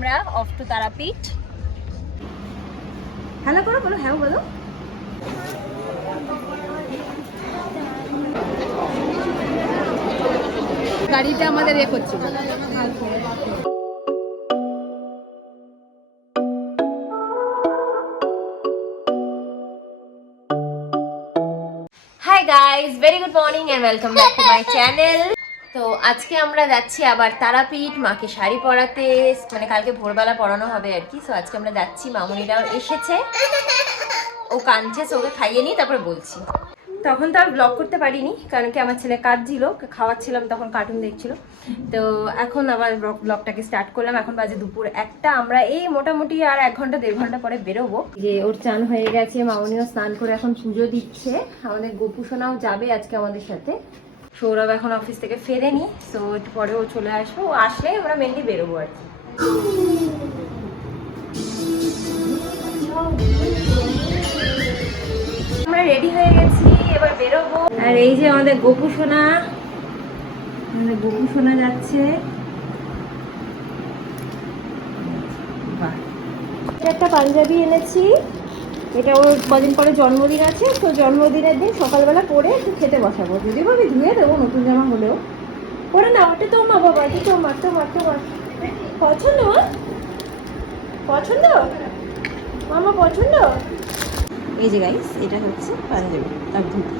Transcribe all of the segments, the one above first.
আমরা of two Tarapith. Hello করো, বলো হ্যাঁ বলো। গাড়িটা আমাদের এ করছিল। Hi guys, very good morning and welcome back to my channel. তো আজকে আমরা যাচ্ছি আবার তারাপীঠ মাকে শাড়ি পরাতে, মানে কালকে ভোরবেলা পরানো হবে আর কি। সো আজকে আমরা যাচ্ছি, মামুনিরাও এসেছে, ও কাঁদছে, সো ওকে খাইয়ে নিই তারপরে বলছি। তখন তো আর ব্লগ করতে পারিনি, কারণ কি আমার ছেলে কাঁদছিল, খাওয়াচ্ছিলাম তখন, কার্টুন দেখছিল। তো এখন আবার ব্লগটাকে স্টার্ট করলাম। এখন বাজে দুপুর 1টা। আমরা এই মোটামুটি আর 1 ঘন্টা 1.5 ঘন্টা পরে বেরোবো। যে ওর চান হয়ে গেছে, মামনিও স্নান করে এখন পুজো দিচ্ছে। আমাদের গোপু সোনাও যাবে আজকে আমাদের সাথে। সৌরভ এখন অফিস থেকে ফেরেনি, তো একটু পরে ও চলে আসবো। ও আসলে আমরা মেনলি বেরোবো আর কি। আমরা রেডি হয়ে গেছি, এবার বেরোবো। আর এই যে আমাদের গোপু সোনা, গোপু সোনা যাচ্ছে। বাহ, একটা পাঞ্জাবি এনেছি, এটা ওর কদিন পরে জন্মদিন আছে, তো জন্মদিনের দিন সকালবেলা পরে একটু খেতে বসাবো। যদিও আমি ধুয়ে দেবো নতুন জামা হলেও। পরে না, ওটা তোমার বাবা, এটা তোমার তোমার তোমার পছন্দ, পছন্দ মামা পছন্দ। এই যে গাইস, এটা হচ্ছে পাঞ্জাবি আর ধুতি।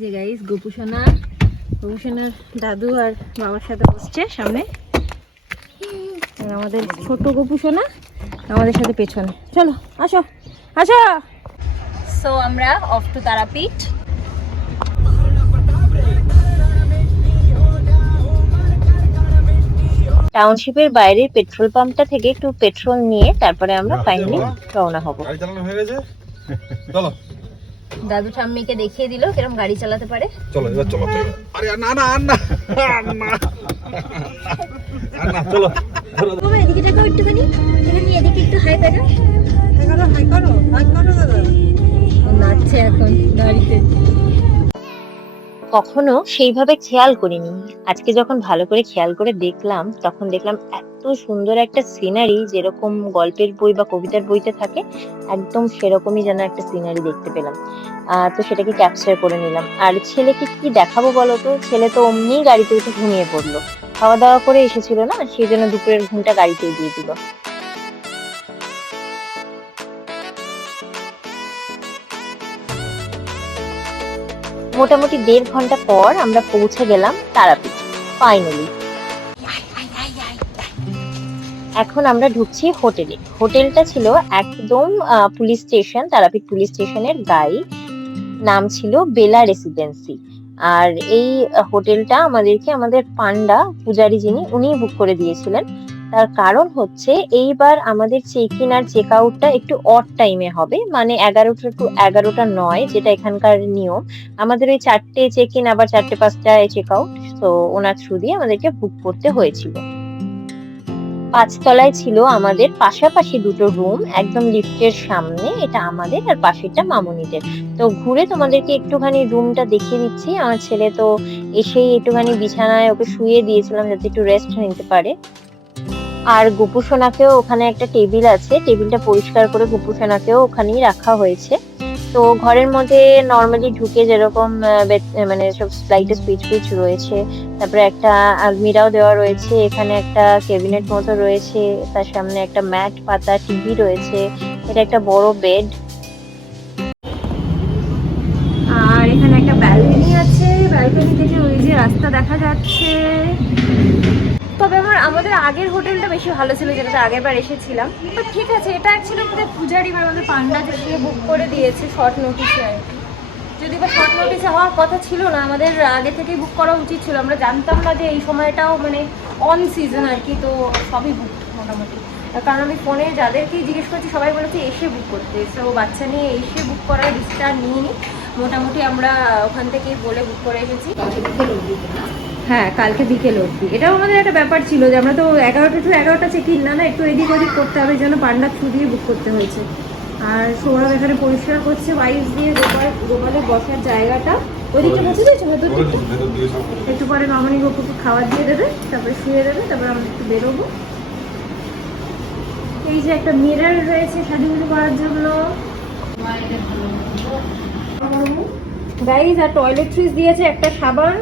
যে গাইস, গোপুসোনার দাদু আর বাবার সাথে বসছে সামনে, আর আমাদের ছোট গোপুসোনা আমাদের সাথে পেছনে। চলো আসো আসো। সো আমরা অফ টু তারাপীঠ। টাউনশিপের বাইরের পেট্রোল পাম্পটা থেকে একটু পেট্রোল নিয়ে তারপরে আমরা ফাইনালি রওনা হব। গাড়ি চালানো হয়ে গেছে, চলো। দাদু ঠাম্মিকে দেখিয়ে দিল কিরকম গাড়ি চালাতে পারে। চলো এবার চলো। আরে না না না না, চলো। বাবা এদিকে তাকাও একটুখানি, এখানে এদিকে একটু হাই দেখা। হাই করো, হাই করো, হাই করো দাদা। নাচছে এখন গাড়িতে। কখনো সেইভাবে খেয়াল করিনি, আজকে যখন ভালো করে খেয়াল করে দেখলাম, তখন দেখলাম এত সুন্দর একটা সিনারি, যেরকম গল্পের বই বা কবিতার বইতে থাকে, একদম সেরকমই যেন একটা সিনারি দেখতে পেলাম। তো সেটাকে ক্যাপচার করে নিলাম। আর ছেলেকে কি দেখাবো বলতো, ছেলে তো অমনি গাড়িতে উঠে ঘুমিয়ে পড়লো। খাওয়া দাওয়া করে এসেছিল না, সেই জন্য দুপুরের ঘুমটা গাড়িতেই দিয়ে দিল। মোটামুটি 1.5 ঘন্টা পর আমরা পৌঁছে গেলাম তারাপীঠ ফাইনালি। এখন আমরা ঢুকছি হোটেলে। হোটেলটা ছিল একদম পুলিশ স্টেশন, তারাপীঠ পুলিশ স্টেশনের গায়ে। নাম ছিল বেলা রেসিডেন্সি। আর এই হোটেলটা আমাদেরকে আমাদের পান্ডা পূজারি যিনি, উনি বুক করে দিয়েছিলেন। তার কারণ হচ্ছে এইবার আমাদের চেক ইন আর চেক আউটটা একটু অড টাইমে হবে, মানে 11টা টু 11টা নয়, যেটা এখানকার নিয়ম। আমাদের ওই 4টে চেক ইন, আবার 4টে-5টায় চেক আউট। তো ওনার থ্রু দিয়ে আমাদেরকে বুক করতে হয়েছিল। 5 তলায় ছিল আমাদের পাশাপাশি 2টো রুম, একদম লিফটের সামনে। এটা আমাদের আর পাশেরটা মামুনিদের। তো ঘুরে তোমাদেরকে একটুখানি রুমটা দেখিয়ে দিচ্ছি। আমার ছেলে তো এসেই একটুখানি বিছানায় ওকে শুয়ে দিয়েছিলাম যাতে একটু রেস্ট নিতে পারে। আর গোপু সোনাকেও ওখানে একটা টেবিল আছে, টেবিলটা পরিষ্কার করে গোপু সোনাকেও ওখানেই রাখা হয়েছে। তো ঘরের মধ্যে নর্মালি ঢুকে যেরকম মানে সব লাইটের সুইচ রয়েছে, তারপরে একটা আলমিরাও দেওয়া রয়েছে, এখানে একটা ক্যাবিনেট মতো রয়েছে, তার সামনে একটা ম্যাট পাতা, টিভি রয়েছে, এটা একটা বড় বেড। আর এখানে একটা ব্যালকনি আছে, ব্যালকনি থেকে ওই যে রাস্তা দেখা যাচ্ছে। তবে আমাদের আগের হোটেলটা বেশি ভালো ছিল, যেটাতে আগের বার এসেছিলাম। বাট ঠিক আছে, এটা অ্যাকচুয়ালি আমাদের পূজারি বা আমাদের পান্ডা যে বুক করে দিয়েছে শর্ট নোটিসে আর কি। যদি বা শর্ট নোটিসে হওয়ার কথা ছিল না, আমাদের আগে থেকেই বুক করা উচিত ছিল। আমরা জানতাম না যে এই সময়টাও মানে অন সিজন আর কি, তো সবই বুক মোটামুটি। কারণ আমি ফোনে যাদেরকেই জিজ্ঞেস করছি সবাই বলেছে এসে বুক করতে। তো বাচ্চা নিয়ে এসে বুক করার রিস্কটা নিয়ে নিই। মোটামুটি আমরা ওখান থেকেই বলে বুক করে এসেছি। হ্যাঁ, কালকে বিকেল অবধি। এটাও আমাদের একটা ব্যাপার ছিল যে আমরা তো 11টা টু 11টা চেক ইন না, একটু এদিক ওদিক করতে হবে, যেন পান্ডা থ্রু দিয়ে বুক করতে হয়েছে। আর সৌরভ এখানে পরিষ্কার করছে ওয়াইপস দিয়ে গোপালের বসার জায়গাটা। ওইদিকটা বসে দিয়েছো ভেতর দিকটা? ভেতর দিকে সব করে। একটু পরে মামনি গোপুকে খাবার দিয়ে দেবে, তারপরে শুয়ে দেবে, তারপরে আমরা একটু বেরোবো। এই যে একটা মিরর রয়েছে শাড়িগুলো করার জন্য। গাইজ আর টয়লেট্রিজ দিয়েছে একটা সাবান,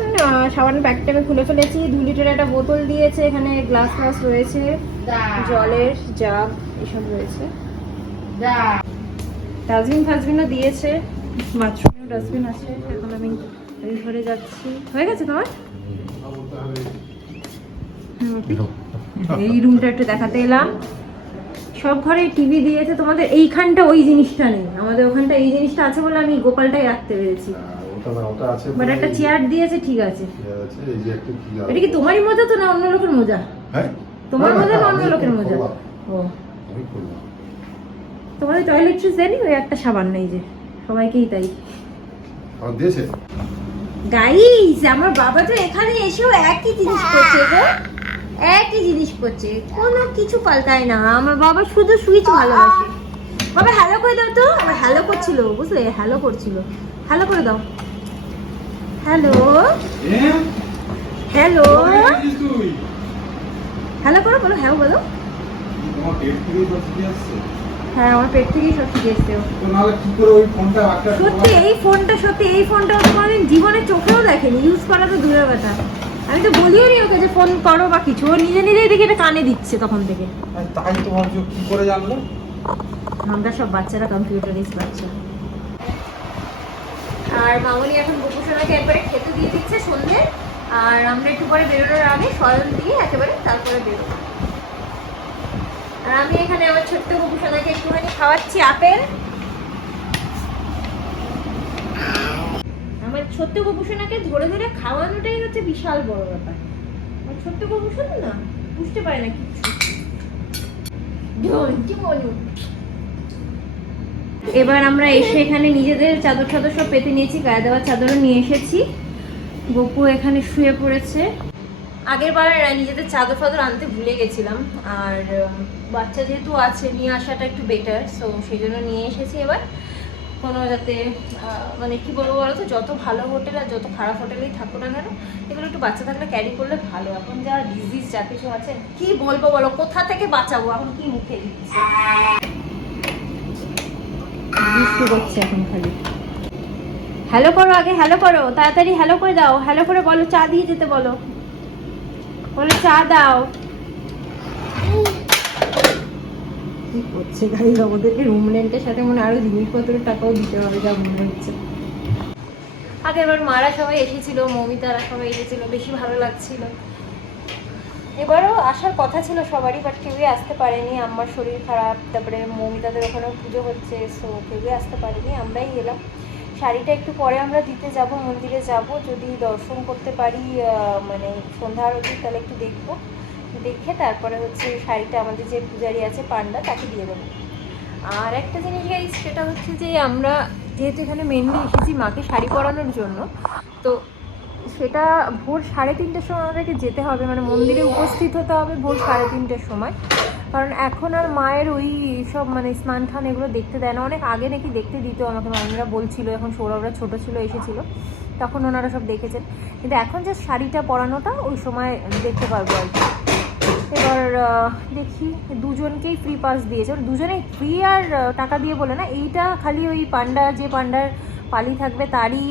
সাবানের প্যাকেটটা আমি খুলে ফেলেছি। 2 লিটারের একটা বোতল দিয়েছে, এখানে গ্লাস ফ্লাস রয়েছে, জলের জাগ এসব রয়েছে। ডাস্টবিন ফাস্টবিনও দিয়েছে, বাথরুমেও ডাস্টবিন আছে। এখন আমি এই ঘরে যাচ্ছি। হয়ে গেছে তোমার? এই রুমটা একটু দেখাতে এলাম। সব ঘরে টিভি দিয়েছে, তোমাদের এইখানটা ওই জিনিসটা নেই, আমাদের ওখানটা এই জিনিসটা আছে বলে আমি গোপালটাই রাখতে পেরেছি। বাট একটা চেয়ার দিয়েছে, ঠিক আছে। এটা কি তোমারই মজা তো না অন্য লোকের মজা? তোমার মজা না অন্য লোকের মজা? ও, তোমাদের টয়লেট্রিজ দেয়নি? ওই একটা সাবান নেই যে সবাইকেই তাই দিয়েছে। গাইস আমার বাবা তো এখানে এসেও একই জিনিস করছে গো, একই জিনিস করছে, কোনো কিছু পাল্টায় না। আমার বাবা শুধু সুইচ ভালোবাসে। বাবা হ্যালো করে দাও তো। আমার হ্যালো করছিল, বুঝলে, হ্যালো করছিল। হ্যালো করে দাও। হ্যালো হ্যালো হ্যালো করো, বলো হ্যাঁ বলো। তোমার পেট থেকে সব শিখে আসছে? হ্যাঁ আমার পেট থেকেই সব শিখে এসছে ও। তো নাহলে কি করে ওই ফোনটা রাখতে? সত্যি এই ফোনটা ও কোনোদিন জীবনে চোখেও দেখেনি, ইউজ করা তো দূরের কথা। আমি তো বলিও নি ওকে যে ফোন করো বা কিছু, ও নিজে নিজেই দেখে এটা কানে দিচ্ছে তখন থেকে। তাই তো ভাবছো কি করে জানলো? আমরা সব বাচ্চারা কম্পিউটারিস্ট বাচ্চা। আর মামনি এখন গোপুসোনাকে একবারে খেতে দিয়ে দিচ্ছে সন্ধ্যে, আর আমরা একটু পরে বেরোনোর আগে শয়ন দিয়ে একেবারে তারপরে বেরোবো। আর আমি এখানে আমার ছোট্ট গোপুসোনাকে একটুখানি খাওয়াচ্ছি আপেল। আমার ছোট্ট গোপুসোনাকে ধরে ধরে খাওয়ানোটাই হচ্ছে বিশাল বড় ব্যাপার। আমার ছোট্ট গোপুসোনা না বুঝতে পারে না কিছু। এবার আমরা এসে এখানে নিজেদের চাদর টাদর সব পেতে নিয়েছি, গায়ে দেওয়ার চাদরও নিয়ে এসেছি। গপু এখানে শুয়ে পড়েছে। আগের বার নিজেদের চাদর ফাদর আনতে ভুলে গেছিলাম, আর বাচ্চা যেহেতু আছে নিয়ে আসাটা একটু বেটার, সো সেই জন্য নিয়ে এসেছি। এবার কোনো যাতে মানে কি বলবো বলো তো, যত ভালো হোটেল আর যত খারাপ হোটেলেই থাকো না কেন, এগুলো একটু বাচ্চা থাকলে ক্যারি করলে ভালো। এখন যা ডিজিজ যা কিছু আছে, কি বলবো বলো, কোথা থেকে বাঁচাবো, এখন কি মুখে দিচ্ছে বৃষ্টি করছে এখন খালি। হ্যালো করো আগে, হ্যালো করো তাড়াতাড়ি, হ্যালো করে দাও, হ্যালো করে বলো চা দিয়ে যেতে বলো, বলো চা দাও। কি করছে গাইজ, আমাদেরকে রুম রেন্টের সাথে মনে আরো জিনিসপত্রের টাকাও দিতে হবে যা মনে হচ্ছে। আগেরবার মারা সবাই এসেছিল, মমিতারা সবাই এসেছিল, বেশি ভালো লাগছিল। এবারও আসার কথা ছিল সবারই, বাট কেউই আসতে পারেনি। আমার শরীর খারাপ, তারপরে মমিতাদের ওখানেও পুজো হচ্ছে, সো কেউই আসতে পারেনি, আমরাই এলাম। শাড়িটা একটু পরে আমরা দিতে যাব, মন্দিরে যাব, যদি দর্শন করতে পারি মানে সন্ধ্যা আরতি, তাহলে একটু দেখবো, দেখে তারপরে হচ্ছে শাড়িটা আমাদের যে পূজারি আছে পান্ডা তাকে দিয়ে দেবো। আর একটা জিনিস গাইজ, সেটা হচ্ছে যে আমরা যেহেতু এখানে মেনলি এসেছি মাকে শাড়ি পরানোর জন্য, তো সেটা ভোর 3:30টার সময় আমাদেরকে যেতে হবে, মানে মন্দিরে উপস্থিত হতে হবে ভোর 3:30টার সময়। কারণ এখন আর মায়ের ওই সব মানে স্নান টান এগুলো দেখতে দেয় না। অনেক আগে নাকি দেখতে দিত আমাকে, মামিরা বলছিল, এখন সৌরভরা ছোটো ছিল এসেছিল তখন ওনারা সব দেখেছেন, কিন্তু এখন যে শাড়িটা পরানোটা ওই সময় দেখতে পারবো আর কি। এবার দেখি, দুজনকেই ফ্রি পাস দিয়েছে, দুজনেই ফ্রি আর টাকা দিয়ে বলে না, এইটা খালি ওই পান্ডা, যে পান্ডার পালি থাকবে তারই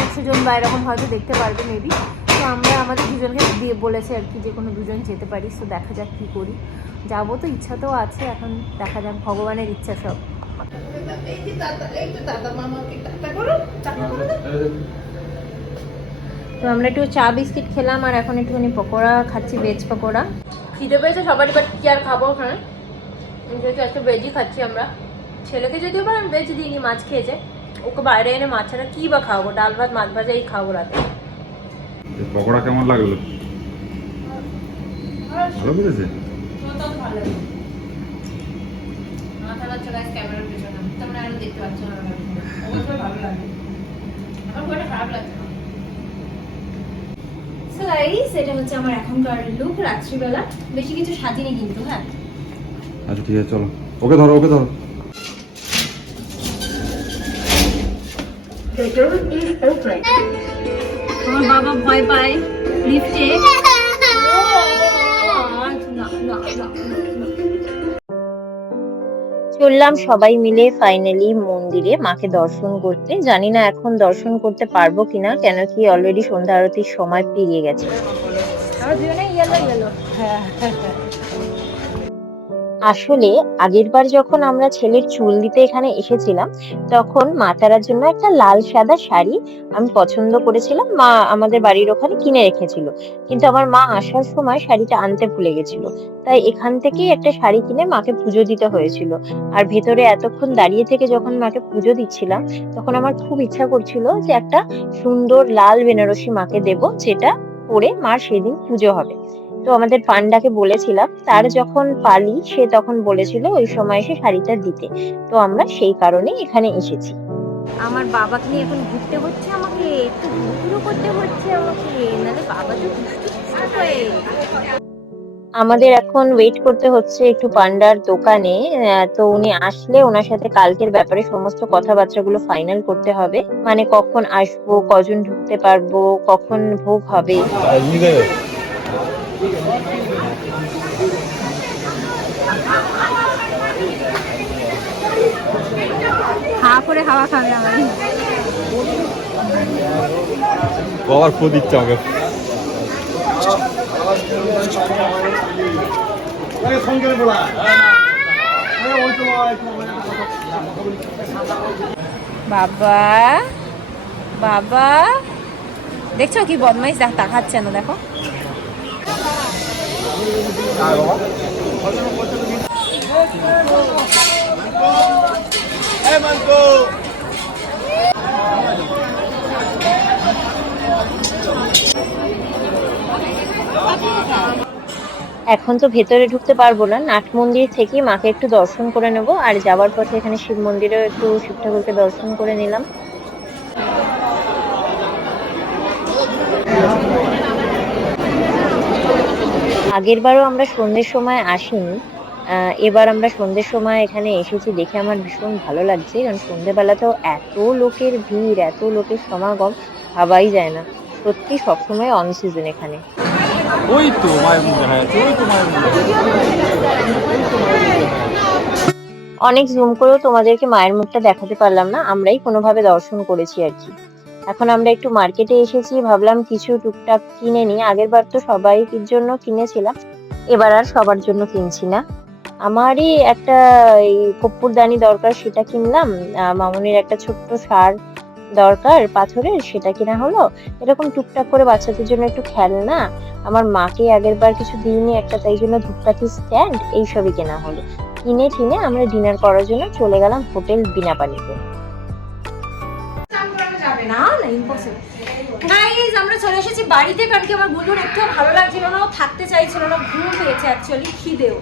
100 জন বা এরকম হয়তো দেখতে পারবে মেবি। তো আমরা আমাদের দুজনকে দিয়ে বলেছে আর কি, যে কোনো দুজন যেতে পারি। তো দেখা যাক কী করি, যাবো তো, ইচ্ছা তো আছে, এখন দেখা যাক, ভগবানের ইচ্ছা সব। তো আমরা একটু চা বিস্কিট খেলাম, আর এখন একটুখানি পকোড়া খাচ্ছি, ভেজ পকোড়া। খিদে পেয়েছে সবারই, বাট কি আর খাবো ওখানে, যেহেতু একটা ভেজই খাচ্ছি আমরা। ছেলেকে যদিও বা আমি ভেজ দিইনি, মাছ খেয়েছে, ওকে বাইরে এনে মাছ ছাড়া কী বা খাবো, ডাল ভাত মাছ ভাজা এই খাবো রাতে। পকোড়া কেমন লাগলো? ভালো করেছে? মাথা বাচ্চা গাছ ক্যামেরার পেছনে, তোমরা আরো দেখতে পাচ্ছ না, অবশ্যই ভালো লাগে, আমার খুব একটা খারাপ লাগছে না। সো গাইস, এটা হচ্ছে আমার এখনকার লুক রাত্রিবেলা, বেশি কিছু সাজিনি কিন্তু। হ্যাঁ আচ্ছা ঠিক আছে, চলো ওকে ধরো, ওকে ধরো। আমার বাবা ভয় পায় লিফটে। চললাম সবাই মিলে ফাইনালি মন্দিরে মাকে দর্শন করতে। জানি না এখন দর্শন করতে পারবো কিনা, কেন কি অলরেডি সন্ধ্যা আরতির সময় পেরিয়ে গেছে। আমার দুজনে ইয়েলো ইয়েলো। আসলে আগেরবার যখন আমরা ছেলের চুল দিতে এখানে এসেছিলাম, তখন মা তারার জন্য একটা লাল সাদা শাড়ি আমি পছন্দ করেছিলাম, মা আমাদের বাড়ির ওখানে কিনে রেখেছিল। কিন্তু আমার মা আসার সময় শাড়িটা আনতে ভুলে গেছিল, তাই এখান থেকেই একটা শাড়ি কিনে মাকে পুজো দিতে হয়েছিল। আর ভেতরে এতক্ষণ দাঁড়িয়ে থেকে যখন মাকে পুজো দিচ্ছিলাম, তখন আমার খুব ইচ্ছা করছিল যে একটা সুন্দর লাল বেনারসি মাকে দেব, যেটা পরে মার সেদিন পুজো হবে। তো আমাদের পান্ডাকে বলেছিলাম, তার যখন পালি সে তখন বলেছিল ওই সময় এসে শাড়িটা দিতে। তো আমরা সেই কারণেই এখানে এসেছি। আমার বাবাকে নিয়ে এখন ঘুরতে হচ্ছে, আমাকে একটু ঘুরঘুরো করতে হচ্ছে আমাকে, নাহলে বাবা তো দুষ্টু দুষ্টু হয়। আমাদের এখন ওয়েট করতে হচ্ছে একটু পান্ডার দোকানে। তো উনি আসলে ওনার সাথে কালকের ব্যাপারে সমস্ত কথাবার্তাগুলো ফাইনাল করতে হবে, মানে কখন আসবো, কজন ঢুকতে পারবো, কখন ভোগ হবে। হা করে হাওয়া খাবে আমার। বাবার খুব ইচ্ছা আমাকে। বাবা বাবা দেখছো কি বদমাইশ, তাকাচ্ছে না, দেখো। এখন তো ভেতরে ঢুকতে পারবো না, নাট মন্দির থেকে মাকে একটু দর্শন করে নেব, আর যাওয়ার পথে এখানে শিব মন্দিরেও একটু শিব ঠাকুরকে দর্শন করে নিলাম। আগেরবারও আমরা সন্ধ্যের সময় আসিনি, এবার আমরা সন্ধ্যের সময় এখানে এসেছি, দেখে আমার ভীষণ ভালো লাগছে। কারণ সন্ধ্যেবেলাতেও এত লোকের ভিড়, এত লোকের সমাগম, ভাবাই যায় না। সত্যি সবসময় অন সিজন এখানে। ওই তো মায়ের মুখ দেখা যাচ্ছে, ওই তো মায়ের মুখ দেখা অনেক জুম করেও তোমাদেরকে মায়ের মুখটা দেখাতে পারলাম না, আমরাই কোনোভাবে দর্শন করেছি আর কি। এখন আমরা একটু মার্কেটে এসেছি, ভাবলাম কিছু টুকটাক কিনে নিই। আগেরবার তো সবাইয়ের জন্য কিনেছিলাম, এবার আর সবার জন্য কিনছি না। আমারই একটা এই কর্পূরদানি দরকার, সেটা কিনলাম। মামনির একটা ছোট্ট সার দরকার পাথরের, সেটা কিনা হলো। এরকম টুকটাক করে বাচ্চাদের জন্য একটু খেলনা, আমার মাকে আগেরবার কিছু দিইনি একটা, তাই জন্য ধূপকাঠি স্ট্যান্ড, এইসবই কেনা হলো। কিনে ঠিনে আমরা ডিনার করার জন্য চলে গেলাম হোটেল বিনাপানিতে। না না ইম্পসিবল। গাইস আমরা চলে এসেছি বাড়িতে, কারণ কি আমার গুলুর একটু ভালো লাগছিল না, ও থাকতে চাইছিল না, ঘুম পেয়েছে অ্যাকচুয়ালি, খিদেও।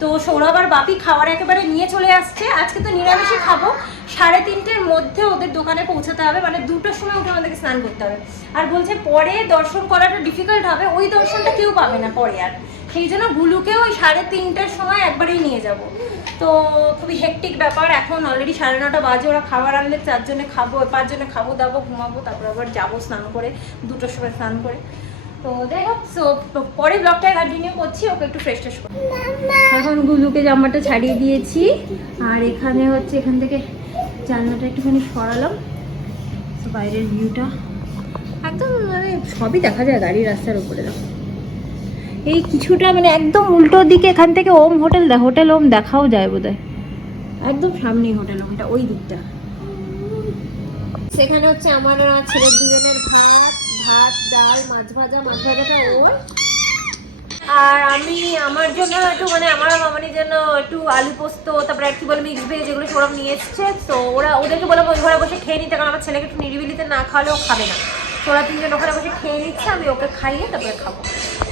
তো সৌরভ আর বাপি খাবার একেবারে নিয়ে চলে আসছে। আজকে তো নিরামিষই খাবো। 3:30-র মধ্যে ওদের দোকানে পৌঁছাতে হবে, মানে 2টার সময় উঠে আমাদেরকে স্নান করতে হবে। আর বলছে পরে দর্শন করাটা ডিফিকাল্ট হবে, ওই দর্শনটা কেউ পাবে না পরে আর। সেই জন্য গুলুকেও ওই 3:30-টার সময় একবারেই নিয়ে যাব। তো খুবই হেকটিক ব্যাপার। এখন অলরেডি 9:30 বাজে, ওরা খাবার আনলে 4 জনে খাবো, 5 জনে খাবো দাবো, ঘুমাবো, তারপর আবার যাবো স্নান করে, 2টার সময় স্নান করে। তো যাই হোক, সো পরে ব্লগটা কন্টিনিউ করছি, ওকে একটু ফ্রেশ ট্রেশ করবো। এখন গুলুকে জামাটা ছাড়িয়ে দিয়েছি, আর এখানে হচ্ছে এখান থেকে জানলাটা একটুখানি সরালাম, বাইরের ভিউটা একদম মানে সবই দেখা যায় গাড়ির রাস্তার উপরে। দেখো এই কিছুটা মানে একদম উল্টো দিকে, এখান থেকে ওম হোটেল ওম দেখাও যায় বোধহয়, একদম সামনেই হোটেল ওমটা, ওই দিকটা। সেখানে হচ্ছে আমার ছেলের দুজনের ভাত ডাল মাছ ভাজাটা ওর, আর আমি আমার জন্য একটু মানে আমার মামানির জন্য একটু আলু পোস্ত, তারপরে আর কি বলে মিক্স ভেজ, যেগুলো সৌরভ নিয়ে এসছে। তো ওদেরকে বলে ওই ঘরে বসে খেয়ে নিতে, কারণ আমার ছেলেকে একটু নিরিবিলিতে না খাওয়ালেও খাবে না। ওরা 3 জন ওখানে বসে খেয়ে নিচ্ছে, আমি ওকে খাইয়ে তারপরে খাবো।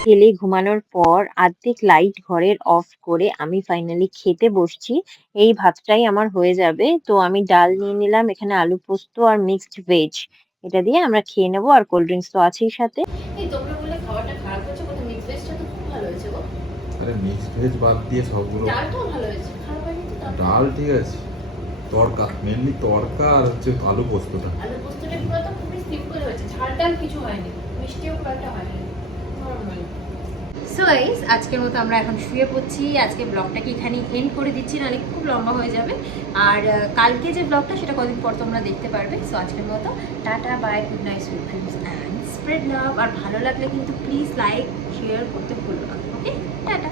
ছেলে ঘুমানোর পর অর্ধেক লাইট ঘরের অফ করে আমি ফাইনালি খেতে বসছি। এই ভাতটাই আমার হয়ে যাবে। তো আমি ডাল নিয়ে নিলাম, এখানে আলু পোস্ত আর মিক্সড ভেজ, এটা দিয়ে আমরা খেয়ে নেবো। আর কোল্ড ড্রিঙ্কস তো আছেই সাথে। তোমরা বললে খাবারটা খারাপ হয়েছে, কিন্তু মিক্স ভেজটা তো খুব ভালো হয়েছে গো। আরে মিক্স ভেজ বাদ দিয়ে সবগুলো ডালটাও ভালো হয়েছে, খারাপ হয়নি তো। ডাল ঠিক আছে, তড়কা, মেনলি তড়কা আর হচ্ছে আলু পোস্তটা। আলু পোস্তটা পুরো তো খুবই সিম্পল হয়েছে, ঝাল টাল কিছু হয়নি, মিষ্টিও খুব একটা হয়নি, নর্মাল। সো গাইস, আজকের মতো আমরা এখন শুয়ে পড়ছি। আজকে ব্লগটাকে এখানেই এন্ড করে দিচ্ছি, নাহলে খুব লম্বা হয়ে যাবে। আর কালকে যে ব্লগটা সেটা কদিন পর তোমরা দেখতে পারবে। সো আজকের মতো tata, bye, good night, sweet dreams and spread love. আর ভালো লাগলে কিন্তু প্লিজ লাইক শেয়ার করতে ভুলো না। Okay, tata.